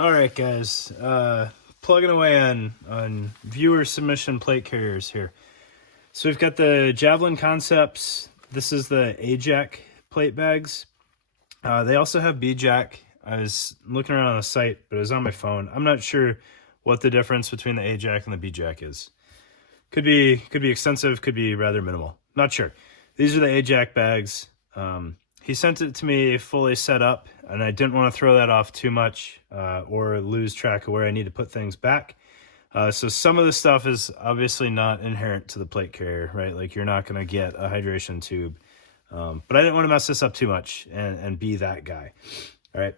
All right, guys. Plugging away on viewer submission plate carriers here. So we've got the Javlin Concepts. This is the A-JAC plate bags. They also have B-JAC. I was looking around on the site, but it was on my phone. I'm not sure what the difference between the A-JAC and the B-JAC is. Could be extensive, could be rather minimal. Not sure. These are the A-JAC bags. He sent it to me fully set up, and I didn't want to throw that off too much or lose track of where I need to put things back. So some of the stuff is obviously not inherent to the plate carrier, right? Like you're not going to get a hydration tube. But I didn't want to mess this up too much and be that guy. All right.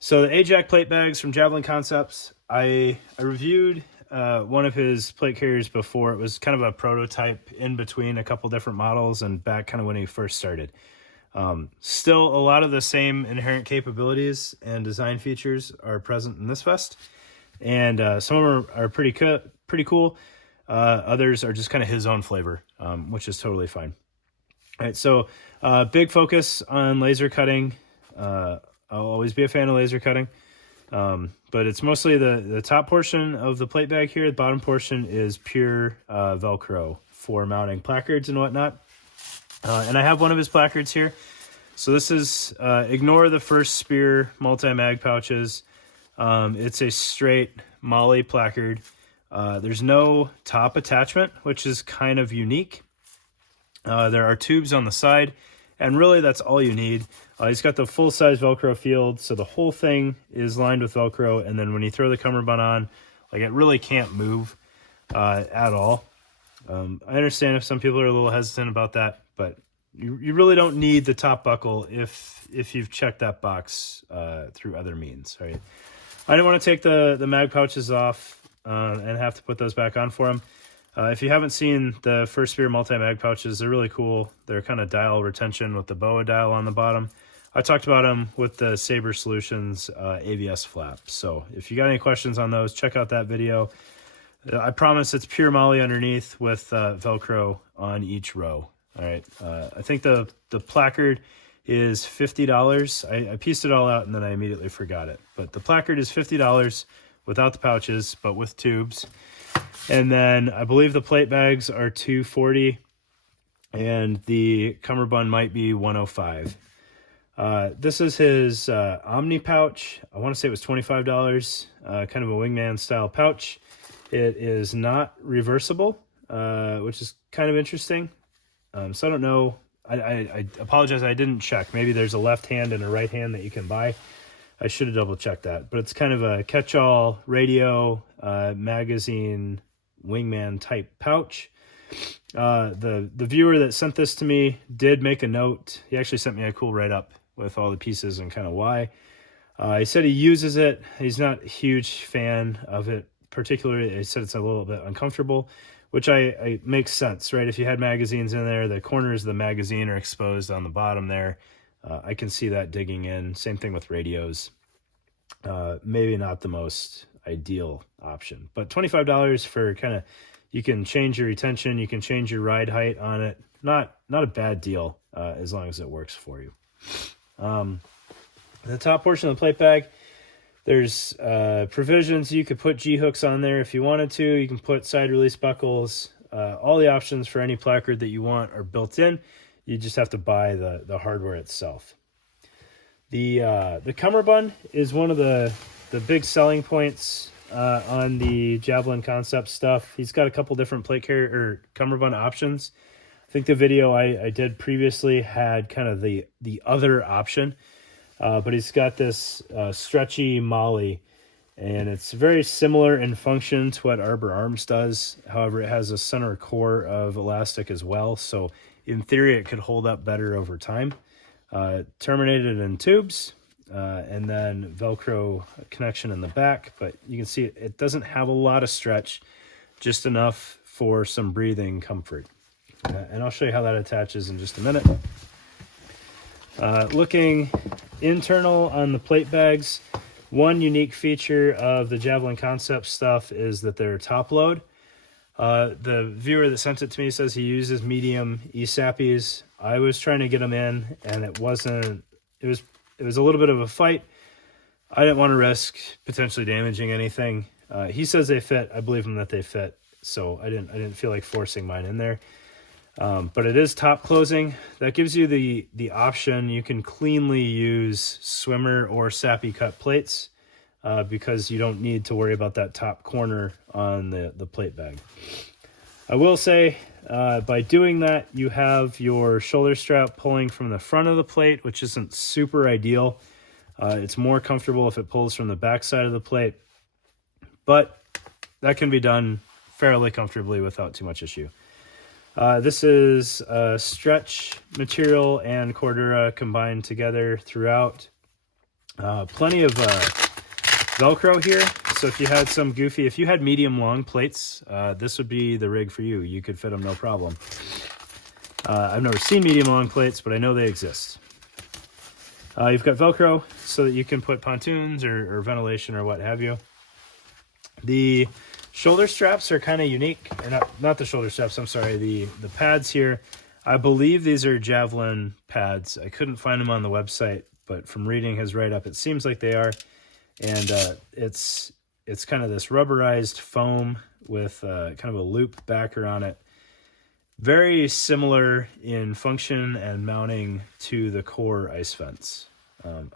So the A-JAC plate bags from Javlin Concepts, I reviewed one of his plate carriers before. It was kind of a prototype in between a couple different models and back kind of when he first started. Still, a lot of the same inherent capabilities and design features are present in this vest, and some of them are pretty cool. Others are just kind of his own flavor, which is totally fine. All right, so big focus on laser cutting. I'll always be a fan of laser cutting, but it's mostly the top portion of the plate bag here. The bottom portion is pure Velcro for mounting placards and whatnot. And I have one of his placards here. So this is, ignore the first Spear multi-mag pouches. It's a straight Molly placard. There's no top attachment, which is kind of unique. There are tubes on the side, and really that's all you need. He's got the full-size Velcro field, so the whole thing is lined with Velcro, and then when you throw the cummerbund on, like it really can't move at all. I understand if some people are a little hesitant about that, but you really don't need the top buckle if you've checked that box through other means, right? I didn't want to take the mag pouches off and have to put those back on for him. If you haven't seen the First Spear multi-mag pouches, they're really cool. They're kind of dial retention with the BOA dial on the bottom. I talked about them with the Sabre Solutions ABS flap. So if you got any questions on those, check out that video. I promise it's pure Molly underneath with Velcro on each row. All right. I think the placard is $50. I pieced it all out and then I immediately forgot it. But the placard is $50 without the pouches, but with tubes. And then I believe the plate bags are $240 and the cummerbund might be $105. This is his Omni pouch. I want to say it was $25, kind of a wingman style pouch. It is not reversible, which is kind of interesting. So I don't know. I apologize. I didn't check. Maybe there's a left hand and a right hand that you can buy. I should have double checked that. But it's kind of a catch-all radio, magazine, wingman type pouch. The viewer that sent this to me did make a note. He actually sent me a cool write-up with all the pieces and kind of why. He said he uses it. He's not a huge fan of it particularly. He said it's a little bit uncomfortable, which I makes sense, right? If you had magazines in there, the corners of the magazine are exposed on the bottom there. I can see that digging in. Same thing with radios. Maybe not the most ideal option, but $25 for kind of, you can change your retention, you can change your ride height on it. Not a bad deal as long as it works for you. The top portion of the plate bag, there's provisions. You could put G-hooks on there if you wanted to. You can put side release buckles. All the options for any placard that you want are built in. You just have to buy the hardware itself. The cummerbund is one of the big selling points on the Javlin Concept stuff. He's got a couple different plate carrier or cummerbund options. I think the video I did previously had kind of the other option. But he's got this stretchy Molly, and it's very similar in function to what Arbor Arms does. However, it has a center core of elastic as well, so in theory it could hold up better over time. Terminated in tubes, and then Velcro connection in the back, but you can see it doesn't have a lot of stretch, just enough for some breathing comfort. And I'll show you how that attaches in just a minute. Looking internal on the plate bags, one unique feature of the Javlin Concept stuff is that they're top load. The viewer that sent it to me says he uses medium ESAPs. I was trying to get them in, and it was a little bit of a fight. I didn't want to risk potentially damaging anything. He says they fit. I believe him that they fit. So I didn't feel like forcing mine in there. But it is top closing. That gives you the option. You can cleanly use swimmer or sappy cut plates because you don't need to worry about that top corner on the plate bag. I will say by doing that, you have your shoulder strap pulling from the front of the plate, which isn't super ideal. It's more comfortable if it pulls from the back side of the plate, but that can be done fairly comfortably without too much issue. This is stretch material and Cordura combined together throughout. Plenty of Velcro here. So if you had medium long plates, this would be the rig for you. You could fit them no problem. I've never seen medium long plates, but I know they exist. You've got Velcro so that you can put pontoons or ventilation or what have you. The shoulder straps are kind of unique, or not the shoulder straps, I'm sorry, the pads here. I believe these are Javlin pads. I couldn't find them on the website, but from reading his write-up, it seems like they are. And it's kind of this rubberized foam with kind of a loop backer on it. Very similar in function and mounting to the core ice fence.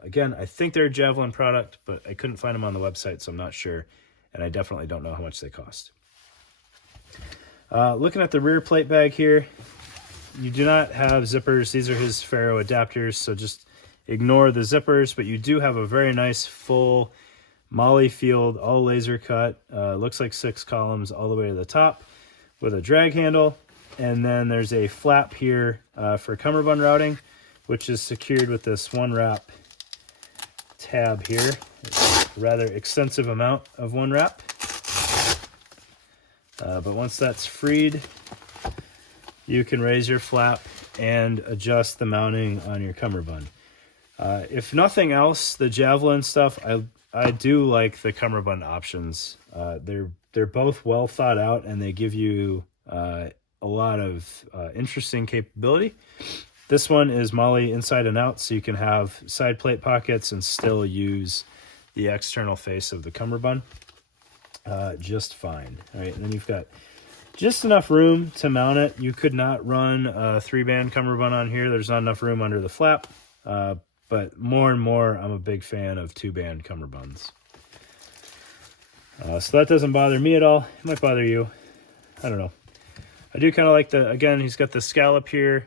Again, I think they're a Javlin product, but I couldn't find them on the website, so I'm not sure. And I definitely don't know how much they cost. Looking at the rear plate bag here, you do not have zippers. These are his Ferro adapters, so just ignore the zippers, but you do have a very nice full Molle field, all laser cut. Looks like 6 columns all the way to the top with a drag handle. And then there's a flap here for cummerbund routing, which is secured with this one wrap tab here. It's a rather extensive amount of one wrap. But once that's freed, you can raise your flap and adjust the mounting on your cummerbund. If nothing else, the Javlin stuff, I do like the cummerbund options. They're both well thought out, and they give you a lot of interesting capability. This one is Molle inside and out, so you can have side plate pockets and still use the external face of the cummerbund just fine. All right, and then you've got just enough room to mount it. You could not run a 3-band cummerbund on here. There's not enough room under the flap, but more and more, I'm a big fan of 2-band cummerbunds. So that doesn't bother me at all. It might bother you. I don't know. I do kind of like again, he's got the scallop here.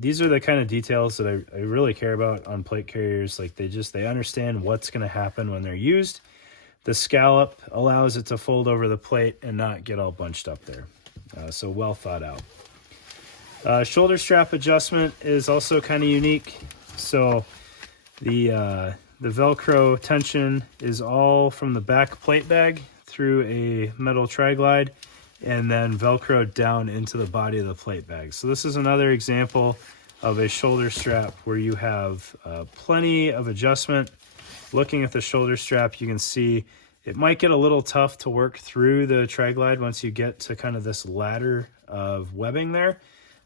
These are the kind of details that I really care about on plate carriers. Like they understand what's going to happen when they're used. The scallop allows it to fold over the plate and not get all bunched up there. So well thought out. Shoulder strap adjustment is also kind of unique. So the Velcro tension is all from the back plate bag through a metal tri-glide and then Velcro down into the body of the plate bag. So this is another example of a shoulder strap where you have plenty of adjustment. Looking at the shoulder strap, you can see it might get a little tough to work through the tri-glide once you get to kind of this ladder of webbing there,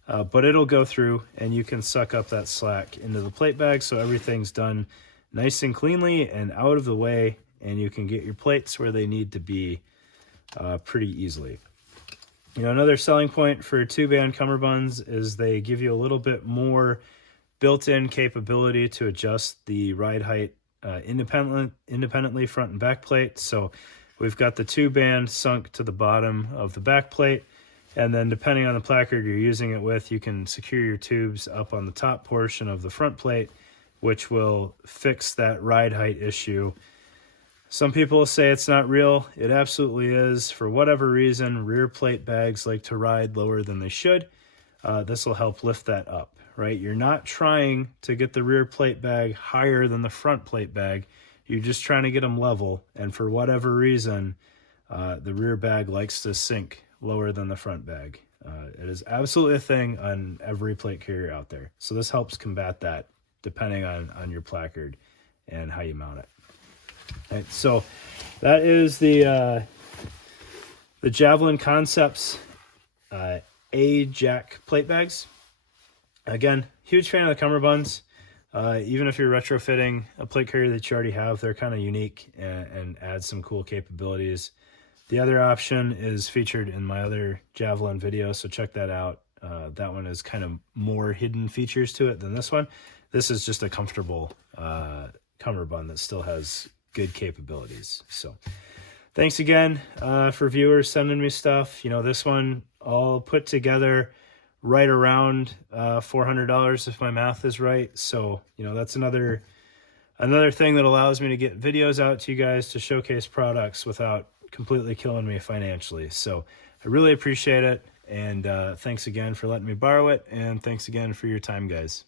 but it'll go through and you can suck up that slack into the plate bag so everything's done nice and cleanly and out of the way, and you can get your plates where they need to be pretty easily. You know, another selling point for 2-band cummerbunds is they give you a little bit more built-in capability to adjust the ride height independently front and back plate. So we've got the 2-band sunk to the bottom of the back plate, and then depending on the placard you're using it with, you can secure your tubes up on the top portion of the front plate, which will fix that ride height issue. Some people say it's not real. It absolutely is. For whatever reason, rear plate bags like to ride lower than they should. This will help lift that up, right? You're not trying to get the rear plate bag higher than the front plate bag. You're just trying to get them level. And for whatever reason, the rear bag likes to sink lower than the front bag. It is absolutely a thing on every plate carrier out there. So this helps combat that depending on your placard and how you mount it. Right, so that is the Javlin Concepts A-JAC plate bags. Again, huge fan of the cummerbunds. Even if you're retrofitting a plate carrier that you already have, they're kind of unique and add some cool capabilities. The other option is featured in my other Javlin video, so check that out. That one is kind of more hidden features to it than this one. This is just a comfortable cummerbund that still has good capabilities. So thanks again for viewers sending me stuff. You know, this one all put together right around $400 if my math is right. So, you know, that's another thing that allows me to get videos out to you guys to showcase products without completely killing me financially. So I really appreciate it. And thanks again for letting me borrow it. And thanks again for your time, guys.